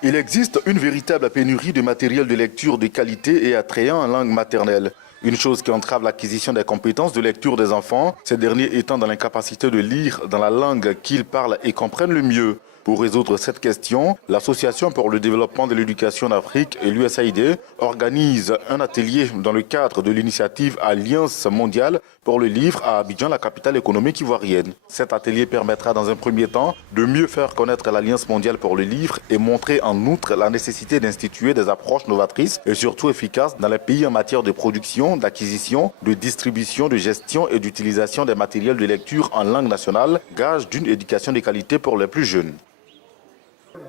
Il existe une véritable pénurie de matériel de lecture de qualité et attrayant en langue maternelle. Une chose qui entrave l'acquisition des compétences de lecture des enfants, ces derniers étant dans l'incapacité de lire dans la langue qu'ils parlent et comprennent le mieux. Pour résoudre cette question, l'Association pour le développement de l'éducation en Afrique et l'USAID organisent un atelier dans le cadre de l'initiative Alliance mondiale pour le livre à Abidjan, la capitale économique ivoirienne. Cet atelier permettra dans un premier temps de mieux faire connaître l'Alliance mondiale pour le livre et montrer en outre la nécessité d'instituer des approches novatrices et surtout efficaces dans les pays en matière de production, d'acquisition, de distribution, de gestion et d'utilisation des matériels de lecture en langue nationale, gage d'une éducation de qualité pour les plus jeunes.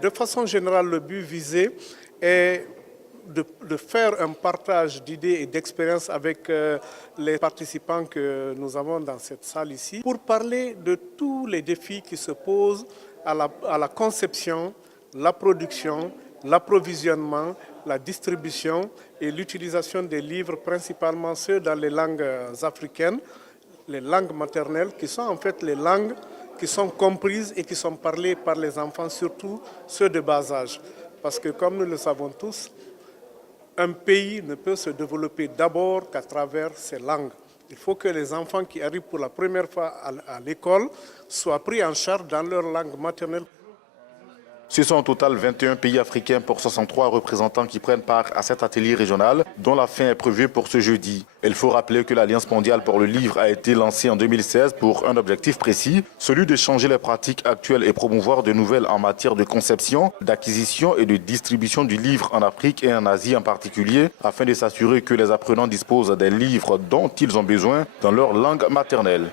De façon générale, le but visé est de faire un partage d'idées et d'expériences avec les participants que nous avons dans cette salle ici pour parler de tous les défis qui se posent à la conception, la production, l'approvisionnement, la distribution et l'utilisation des livres, principalement ceux dans les langues africaines, les langues maternelles qui sont en fait les langues qui sont comprises et qui sont parlées par les enfants, surtout ceux de bas âge. Parce que comme nous le savons tous, un pays ne peut se développer d'abord qu'à travers ses langues. Il faut que les enfants qui arrivent pour la première fois à l'école soient pris en charge dans leur langue maternelle. Ce sont au total 21 pays africains pour 63 représentants qui prennent part à cet atelier régional dont la fin est prévue pour ce jeudi. Il faut rappeler que l'Alliance mondiale pour le livre a été lancée en 2016 pour un objectif précis, celui de changer les pratiques actuelles et promouvoir de nouvelles en matière de conception, d'acquisition et de distribution du livre en Afrique et en Asie en particulier, afin de s'assurer que les apprenants disposent des livres dont ils ont besoin dans leur langue maternelle.